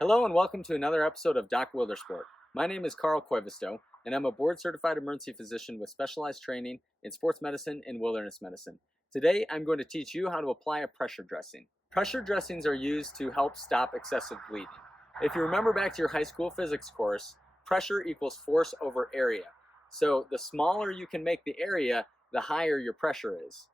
Hello and welcome to another episode of Doc Wildersport. My name is Carl Koivisto, and I'm a board-certified emergency physician with specialized training in sports medicine and wilderness medicine. Today, I'm going to teach you how to apply a pressure dressing. Pressure dressings are used to help stop excessive bleeding. If you remember back to your high school physics course, pressure equals force over area. So the smaller you can make the area, the higher your pressure is.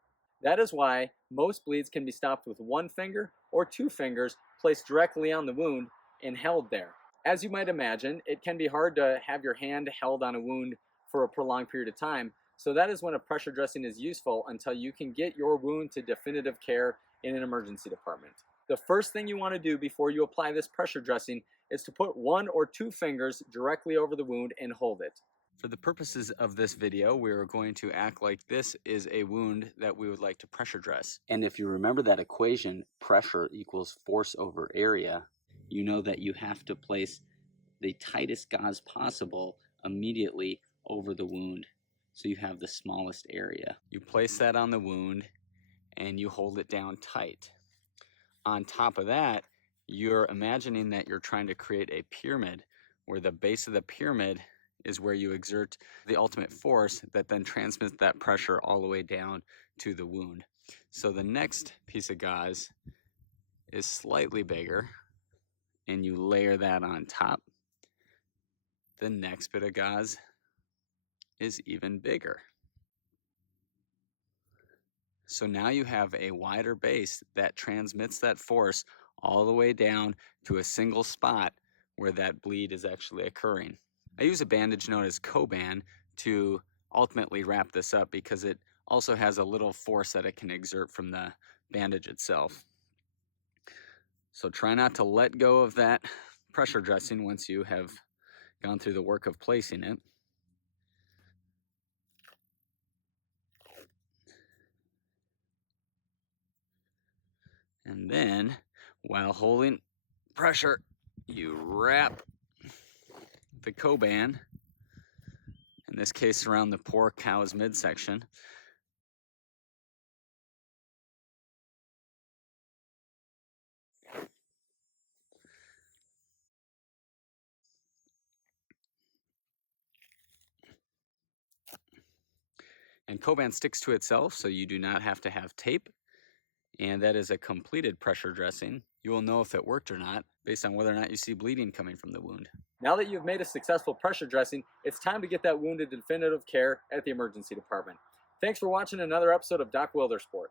That is why most bleeds can be stopped with one finger or two fingers placed directly on the wound and held there. As you might imagine, it can be hard to have your hand held on a wound for a prolonged period of time, so that is when a pressure dressing is useful until you can get your wound to definitive care in an emergency department. The first thing you want to do before you apply this pressure dressing is to put one or two fingers directly over the wound and hold it. For the purposes of this video, we're going to act like this is a wound that we would like to pressure dress. And if you remember that equation, pressure equals force over area, you know that you have to place the tightest gauze possible immediately over the wound so you have the smallest area. You place that on the wound and you hold it down tight. On top of that, you're imagining that you're trying to create a pyramid where the base of the pyramid is where you exert the ultimate force that then transmits that pressure all the way down to the wound. So the next piece of gauze is slightly bigger, and you layer that on top. The next bit of gauze is even bigger. So now you have a wider base that transmits that force all the way down to a single spot where that bleed is actually occurring. I use a bandage known as Coban to ultimately wrap this up because it also has a little force that it can exert from the bandage itself. So try not to let go of that pressure dressing once you have gone through the work of placing it. And then, while holding pressure, you wrap the Coban, in this case around the poor cow's midsection. And Coban sticks to itself, so you do not have to have tape. And that is a completed pressure dressing. You will know if it worked or not based on whether or not you see bleeding coming from the wound. Now that you've made a successful pressure dressing, it's time to get that wound to definitive care at the emergency department. Thanks for watching another episode of Doc Wildersport.